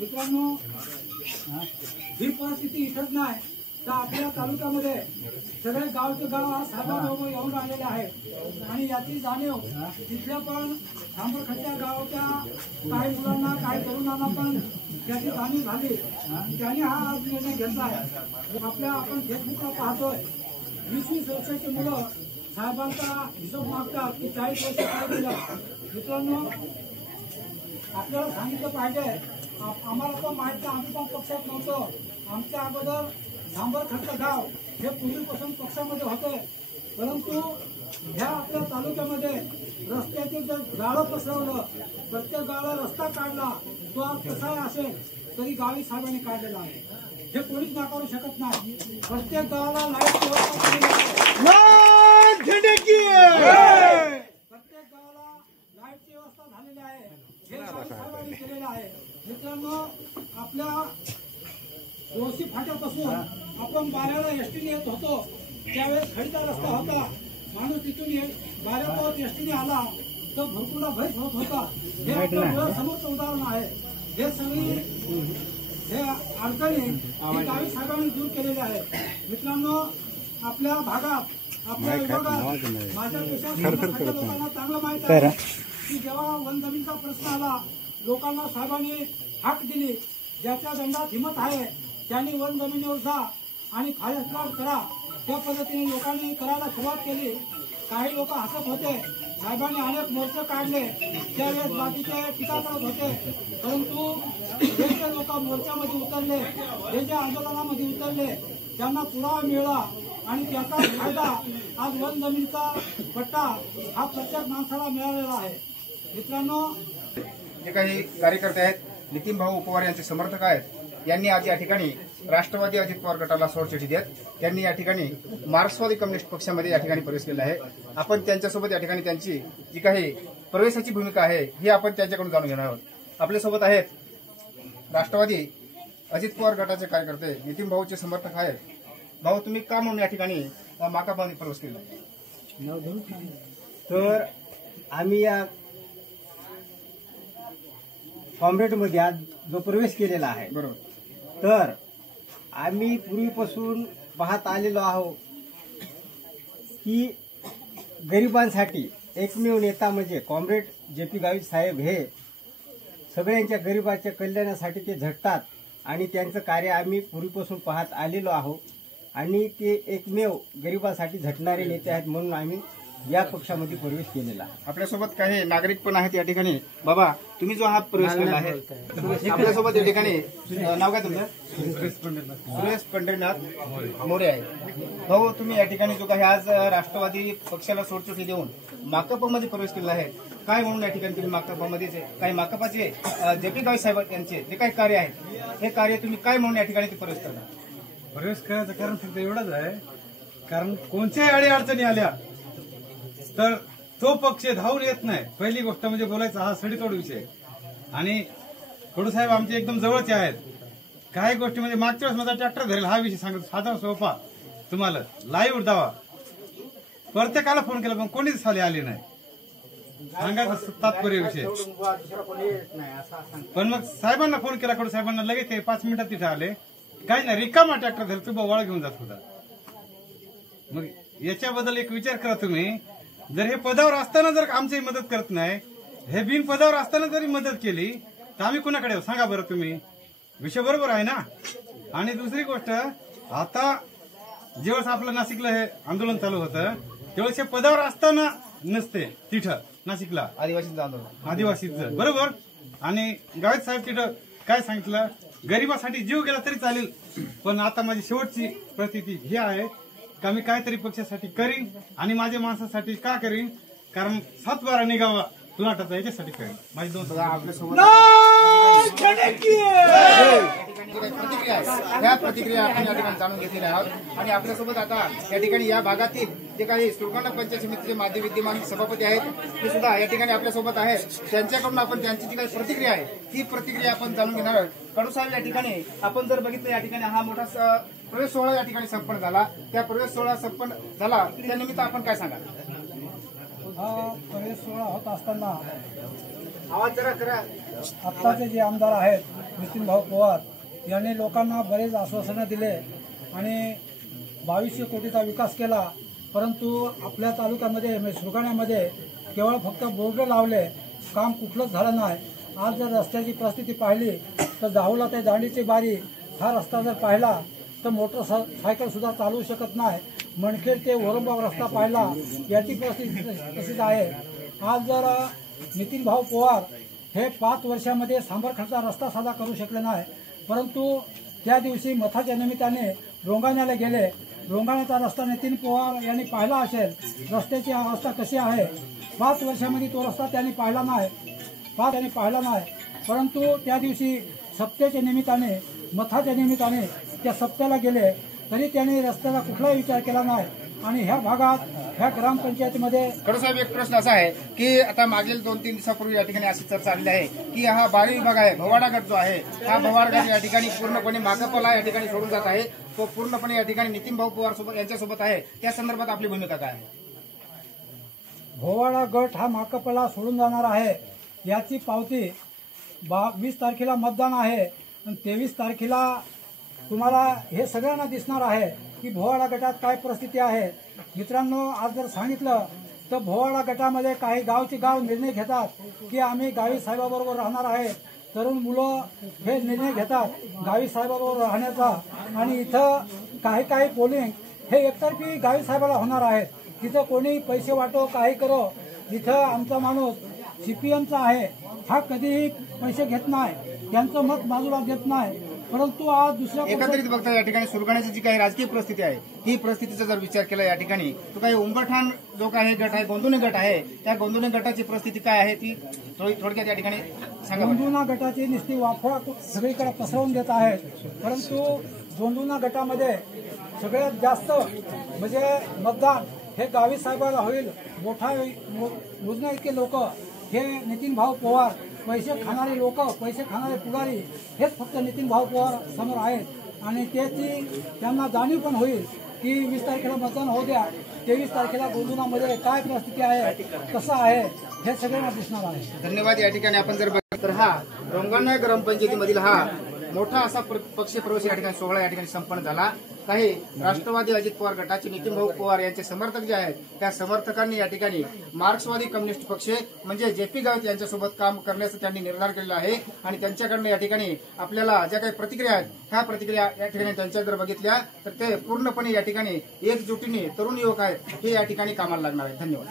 मित्रांनो, ही परिस्थिती इथंच नाही तर आपल्या तालुक्यामध्ये सगळे गावचे गाव आज साहेबांबरोबर येऊन राहिलेले आहेत आणि याची जाणीव तिथल्या पण खांबरखड्या गावच्या काही मुलांना काही तरुणांना पण त्याची जाणीव झाली. त्यांनी हा आज निर्णय घेतला आहे. आपल्या आपण फेसबुकला पाहतोय 20-20 वर्षाची मुलं साहेबांचा हिशोब मागतात की 40 वर्ष काय केलं. मित्रांनो, आपल्याला सांगितलं पाहिजे. आम्हाला पण माहिती, आम्ही पण पक्षात नव्हतो. आमच्या अगोदर खांबरखड्ड गाव हे पूर्वीपासून पक्षामध्ये होते, परंतु ह्या आपल्या तालुक्यामध्ये रस्त्याचे जर गाळं पसरवलं, प्रत्येक गावाला रस्ता काढला, तो आज कसाही असेल तरी गावी साहेबांनी काढलेला आहे. हे कोणीच नाकारू शकत नाही. प्रत्येक गावाला लाईटची व्यवस्था केलेली आहे. प्रत्येक गावाला लाईटची व्यवस्था झालेली आहे. हे गावी साहेबांनी केलेलं आहे. मित्रांनो, आपल्या दोषी फाट्यापासून आपण बाऱ्याला एसटीने येत होतो, त्यावेळेस खडीचा रस्ता होता. माणूस तिथून बाऱ्यावर एसटीने आला तर भरपूर भैस होत होता. हे आपल्या समोरचं उदाहरण आहे. हे सगळी हे अडचणी गावी साहेबांनी दूर केलेल्या आहेत. मित्रांनो, आपल्या भागात, आपल्या विभागात, माझ्या देशात लोकांना चांगलं माहित आहे की जेव्हा वन जमीनचा प्रश्न आला, लोकांना साहेबांनी हाक दिली. ज्याच्या दंडात हिंमत आहे त्यांनी वन जमिनीवर जा आणि खायस्लाट करा. त्या पद्धतीने लोकांनी करायला सुरुवात केली. काही लोक हसत होते. साहेबांनी अनेक मोर्चे काढले, त्यावेळेस बाकीचे टीका करत होते, परंतु जे जे लोक मोर्चामध्ये उतरले, जे जे आंदोलनामध्ये उतरले, त्यांना पुरावा मिळाला आणि त्याचा फायदा आज वन जमिनीचा पट्टा हा प्रत्येक माणसाला मिळालेला आहे. मित्रांनो, जे काही कार्यकर्ते आहेत, नितीन भाऊ पवार यांचे समर्थक आहेत, यांनी आज या ठिकाणी राष्ट्रवादी अजित पवार गटाला सोडचिठ्ठी देत त्यांनी या ठिकाणी मार्क्सवादी कम्युनिस्ट पक्षामध्ये या ठिकाणी प्रवेश केला आहे. आपण त्यांच्यासोबत या ठिकाणी त्यांची जी काही प्रवेशाची भूमिका आहे ही आपण त्यांच्याकडून जाणून घेणार आहोत. आपल्यासोबत आहेत राष्ट्रवादी अजित पवार गटाचे कार्यकर्ते नितीन भाऊचे समर्थक आहेत. भाऊ, तुम्ही का म्हणून या ठिकाणी माकापामध्ये प्रवेश केला? तर आम्ही या कॉम्रेडमध्ये आज जो प्रवेश केलेला आहे, बरोबर, तर आम्ही पूर्वीपासून पाहत आलेलो आहोत की गरिबांसाठी एकमेव नेता म्हणजे कॉम्रेड JP गावित साहेब. हे सगळ्यांच्या गरिबाच्या कल्याणासाठी ते झटतात आणि त्यांचं कार्य आम्ही पूर्वीपासून पाहत आलेलो आहोत आणि ते एकमेव गरिबासाठी झटणारे नेते आहेत, म्हणून आम्ही या पक्षामध्ये प्रवेश केलेला आहे. आपल्यासोबत काही नागरिक पण आहेत या ठिकाणी. बाबा, तुम्ही जो हा प्रवेश केला आहे, आपल्यासोबत या ठिकाणी नाव काय तुमचं? सुरेश पंढरीनाथ मोरे आहे. भाऊ, तुम्ही या ठिकाणी जो काही आज राष्ट्रवादी पक्षाला सोडचिठ्ठी देऊन माकपमध्ये प्रवेश केला आहे, काय म्हणून या ठिकाणी तुम्ही माकपमध्ये काही माकपाचे JP गावित साहेब यांचे जे काही कार्य आहे, हे कार्य तुम्ही काय म्हणून या ठिकाणी प्रवेश करणार? प्रवेश करायचं कारण फक्त एवढंच आहे, कारण कोणत्याही अडी अडचणी आल्या तर तो पक्ष धावून येत नाही. पहिली गोष्ट म्हणजे बोलायचा हा सडीतोड विषय. आणि कडूसाहेब आमचे एकदम जवळचे आहेत. काही गोष्टी म्हणजे मागच्या वेळेस माझा ट्रॅक्टर धरेल हा विषय सांगतो, साधा सोपा तुम्हाला लाईव्ह दावा. प्रत्येकाला फोन केला पण कोणीच साली आले नाही. सांगायचं तात्पर्य विषय. पण मग साहेबांना फोन केला, कडूसाहेबांना लगेच ते 5 मिनिटात तिथे आले. काही नाही, रिकामा ट्रॅक्टर धरेल, तू वळ घेऊन जात होता. मग याच्याबद्दल एक विचार करा तुम्ही. जर हे पदावर असताना जर आमची मदत करत नाही, हे बिन पदावर असताना जरी मदत केली तर आम्ही कुणाकडे सांगा बरं तुम्ही? विषय बरोबर आहे ना. आणि दुसरी गोष्ट, आता जेव्हा आपलं नाशिकला हे आंदोलन चालू होतं तेव्हा हे पदावर असताना नसते तिथं नाशिकला आदिवासींचं आंदोलन, आदिवासीचं, बरोबर. आणि गावित साहेब तिथं काय सांगितलं, गरिबासाठी जीव गेला तरी चालेल, पण आता माझी शेवटची प्रतिती ही आहे का मी काहीतरी पक्षासाठी करीन आणि माझ्या माणसासाठी का करीन, कारण 7-12 निघावा तुलाटाचा याच्यासाठी करीन. माझी 2 आपल्यासोबत त्या प्रतिक्रिया आपण या ठिकाणी जाणून घेतलेल्या आहोत. आणि आपल्यासोबत आता या ठिकाणी या भागातील जे काही सुरगाणा पंचायत समितीचे माजी विद्यमान सभापती आहेत ते सुद्धा या ठिकाणी आपल्यासोबत आहेत. त्यांच्याकडून आपण त्यांची जी काही प्रतिक्रिया आहे ती प्रतिक्रिया आपण जाणून घेणार आहोत. कडूसाहेब, या ठिकाणी आपण जर बघितलं, या ठिकाणी हा मोठा प्रवेश सोहळा या ठिकाणी संपन्न झाला. त्या प्रवेश सोहळा संपन्न झाला त्यानिमित्त आपण काय सांगाल? हा प्रवेश सोहळा होत असताना आवाज जरा करा. आत्ताचे जे आमदार आहेत नितीनभाऊ पवार यांनी लोकांना बरेच आश्वासनं दिले आणि 2200 कोटीचा विकास केला, परंतु आपल्या तालुक्यामध्ये म्हणजे सुरगाण्यामध्ये केवळ फक्त बोर्ड लावले, काम कुठलंच झालं नाही. आज जर रस्त्याची परिस्थिती पाहिली तर जाहुला ते दांडीची बारी हा रस्ता जर पाहिला तर मोटरसायकल सुद्धा चालवू शकत नाही. मनखेड ते वरंबाव रस्ता पाहिला याची परिस्थिती तशीच आहे. आज जर नितीनभाऊ पवार हे 5 वर्षामध्ये सांबरखडचा रस्ता साधा करू शकले नाही, परंतु त्या दिवशी मठाच्या निमित्ताने रोंगाण्याला गेले. रोंगाण्याचा रस्ता नितीन पवार यांनी पाहिला असेल, रस्त्याची अवस्था कशी आहे. 5 वर्षामध्ये तो रस्ता त्यांनी पाहिला नाही, परंतु त्या दिवशी सप्त्याच्या निमित्ताने मठाच्या निमित्ताने त्या सप्त्याला गेले, तरी त्यांनी रस्त्याचा कुठलाही विचार केला नाही. आणि ह्या भागात ह्या ग्रामपंचायतीमध्ये कडसाहेब, एक प्रश्न असा आहे की आता मागील 2-3 दिवसापूर्वी या ठिकाणी अशी चर्चा आलेली आहे की हा बारी विभाग आहे, भवाडा गट जो आहे, हा भवाडा गट या ठिकाणी पूर्णपणे मागपला या ठिकाणी सोडून जात आहे. तो पूर्णपणे या ठिकाणी नितीनभाऊ पवार यांच्यासोबत आहे. त्या संदर्भात आपली भूमिका काय आहे? भोवाडा गट हा माकपला सोडून जाणार आहे याची पावती 20 तारखेला मतदान आहे आणि 23 तारखेला तुम्हाला हे सगळ्यांना दिसणार आहे की भोवाडा गटात काय परिस्थिती आहे. मित्रांनो, आज जर सांगितलं तर भोवाडा गटामध्ये काही गावचे गाव निर्णय घेतात की आम्ही गावी साहेबाबरोबर राहणार आहे. तरुण मुलं हे निर्णय घेतात गावी साहेबाबरोबर राहण्याचा, आणि इथं काही पोलिंग हे एकतर्फी गावी साहेबाला होणार आहेत. तिथं कोणी पैसे वाटो काही करो, इथं आमचा माणूस सीपीएमचा आहे, हा कधीही पैसे घेत नाही, त्यांचं मत बाजूला देत नाही. परंतु आज दुसऱ्या एकंदरीत बघता या ठिकाणी सुरगाण्याची जी काही राजकीय परिस्थिती आहे, ही परिस्थितीचा जर विचार केला या ठिकाणी तो काही उंबरठाण जो काही गट आहे, गोंदुणे गट आहे, त्या गोंदुणे गटाची परिस्थिती काय आहे ती थोडक्यात या ठिकाणी सांगा. गोंदुना गटाची नुसती वाफवा सगळीकडे पसरवून देत आहेत, परंतु गोंदुना गटामध्ये सगळ्यात जास्त म्हणजे मतदान हे गावी साहेबाला होईल. मोजण्या इतके लोक हे नितीनभाऊ पवार, पैसे खाणारे लोक, पैसे खाणारे पुढारी हेच फक्त नितीनभाऊ पवार समोर आहेत. आणि त्याची त्यांना जाणीव पण होईल की 20 तारखेला मतदान होऊ द्या, 23 तारखेला गोंदुनामध्ये काय परिस्थिती आहे, कसं आहे हे सगळ्यांना दिसणार आहे. धन्यवाद. या ठिकाणी आपण जर बघितलं तर हा रोंगाणा ग्रामपंचायतीमधील हा मोठा असा पक्ष प्रवेश या ठिकाणी सोहळा या ठिकाणी संपन्न झाला. काही राष्ट्रवादी अजित पवार गटाचे नितीनभाऊ पवार यांचे समर्थक जे आहेत त्या समर्थकांनी या ठिकाणी मार्क्सवादी कम्युनिस्ट पक्ष म्हणजे जेपी गावित यांच्यासोबत काम करण्याचा त्यांनी निर्धार केलेला आहे. आणि त्यांच्याकडनं या ठिकाणी आपल्याला ज्या काही प्रतिक्रिया आहेत ह्या प्रतिक्रिया या ठिकाणी त्यांच्या जर बघितल्या तर ते पूर्णपणे या ठिकाणी एकजुटीने तरुण युवक आहेत हे या ठिकाणी कामाला लागणार आहे. धन्यवाद.